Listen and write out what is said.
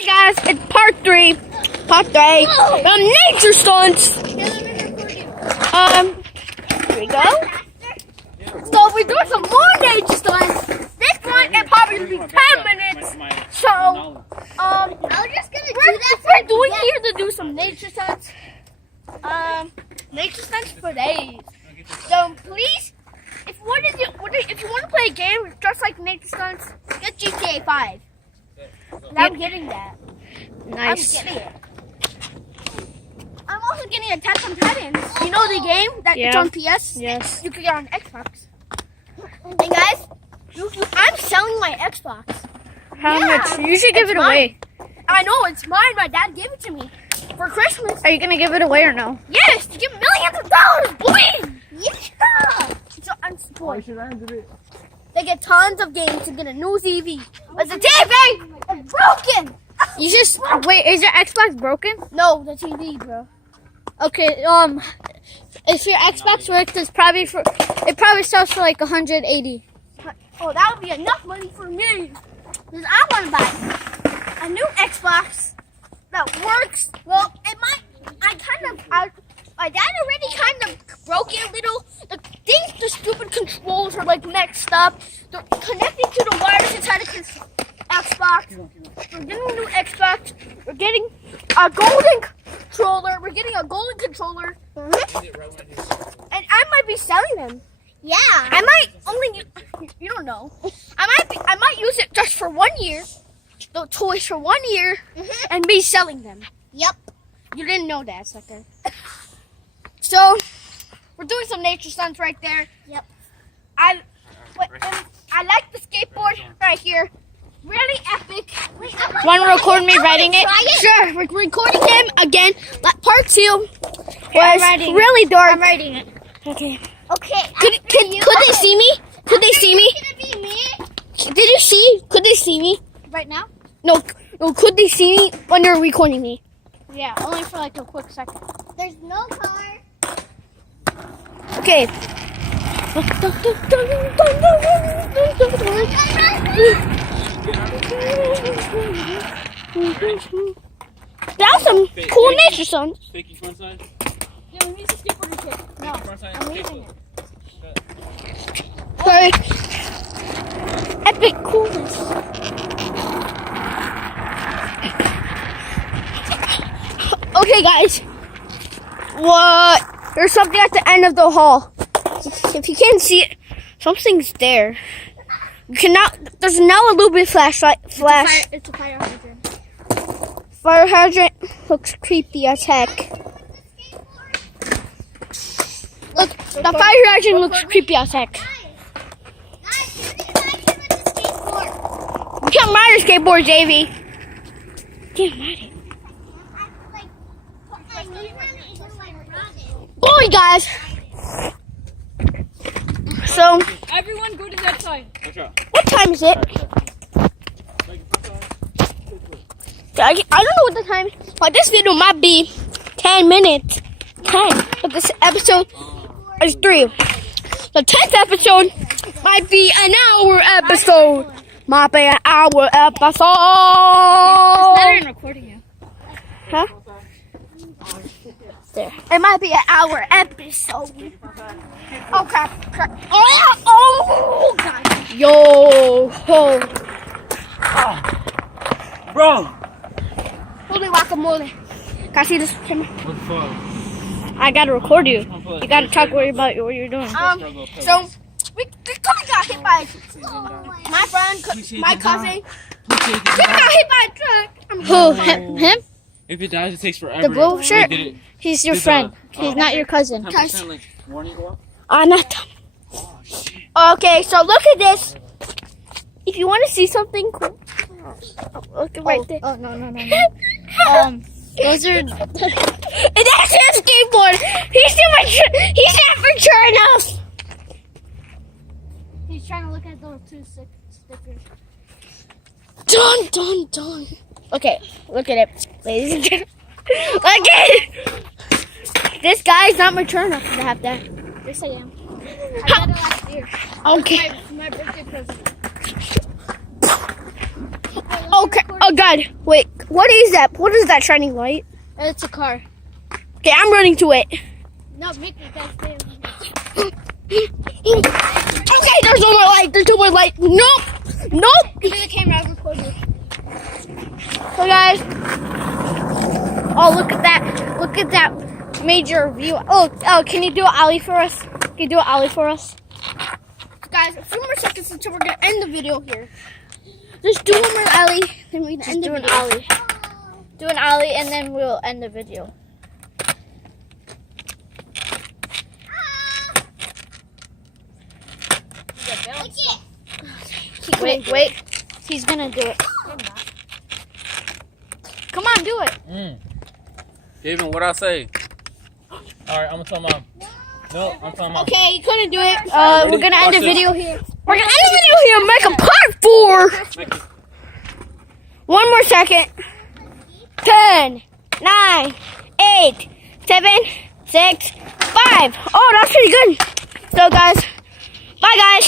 Hey guys, it's part three. The nature stunts. Here we go. So we're doing some more nature stunts. This one it probably will be 10 minutes. So we're doing here to do some nature stunts. Nature stunts for days. So please, if you want to play a game just like nature stunts, get GTA 5. I'm getting that. Nice. I'm getting it. I'm also getting Attack on Titans. You know the game that it's on PS? Yes. You can get on Xbox. Hey guys, I'm selling my Xbox. How much? You should give it away. I know, it's mine. My dad gave it to me for Christmas. Are you going to give it away or no? Yes, to give millions of dollars, boy! Yeah! So I'm supporting. They get tons of games to get a new TV. But the TV is broken! You just wait. Is your Xbox broken? No, the TV, bro. Okay. If your Xbox works, it probably sells for like 180. Oh, that would be enough money for me. Because I want to buy a new Xbox that works. Well, it might. My dad already kind of broke it a little. The stupid controls are like mixed up. They're connecting to the wires inside the Xbox. We're getting a new Xbox. We're getting a golden controller. And I might be selling them. Yeah. I might only. You don't know. I might use it just for 1 year. The toys for 1 year, and be selling them. Yep. You didn't know that, sucker. So we're doing some nature stunts right there. Yep. I like the skateboard right here. Really epic. Want to record me riding it? Sure, we're recording him again. Part 2 was riding really dark. I'm riding it. Okay. Okay. Could they see me? Could they see me? It's gonna be me. Did you see? Could they see me? Right now? No. Could they see me when they're recording me? Yeah, only for like a quick second. There's no car. Okay. That's some cool nature stunts. Taking front side? Yeah, we need to skateboard the kid. No, Front side? I'm leaving it. Sorry. Epic coolness. Okay, guys. What? There's something at the end of the hall. If you can't see it, something's there. You cannot. There's now a little bit flashlight. It's a fire hydrant. Fire hydrant looks creepy as heck. Look, the fire hydrant looks creepy as heck. Guys, you guys with the skateboard. You can't ride a skateboard, JV. You can't ride it. Boy, guys. So, Everyone go to that side. what time is it? I don't know what the time is, but this video might be 10 minutes. 10. But this episode is 3. The 10th episode might be an hour episode. Might be an hour episode. It's better than recording you. Huh? There. It might be an hour episode. Oh crap! Oh god! Yo ho! Bro! Holy guacamole! Can I see this camera? What the fuck? I gotta record you. You gotta talk about what you're doing. So we kind of got hit by my friend, my cousin. He got hit by a truck. Who? Him? If it dies, it takes forever. The blue shirt? Did it, He's your Did friend. the- He's not your cousin. 10% like warning go off? Not done. Oh, shit. Okay, so look at this. If you want to see something cool, look right there. Oh no. Those are. It's actually a skateboard. He's not mature enough. He's trying to look at those 2 stickers. Dun. Okay, look at it, ladies and gentlemen. Look at it. This guy's not mature enough to have that. Yes, I am. I got it last year. Okay. My birthday present. Okay. Oh God. Wait. What is that? What is that shining light? It's a car. Okay, I'm running to it. No, Mickey, that's them. Okay, there's no more light. There's no more light. Nope. Nope. Give me the camera, I'll record you. So guys. Oh, look at that. Look at that major view. Oh, can you do an ollie for us? Can you do an ollie for us? Guys, a few more seconds until we're gonna end the video here. Just do one more ollie, then we can end the Do an video. ollie. Do an ollie and then we'll end the video. Wait. He's gonna do it. Come on, do it. Gavin, what I say? Alright, I'm gonna tell mom. No, I'm telling mom. Okay, you couldn't do it. Ready? We're gonna end Watch the this. video here. We're gonna end the video here and make a part 4. Mickey. One more second. 10, 9, 8, 7, 6, 5. Oh, that's pretty good. So guys, bye guys.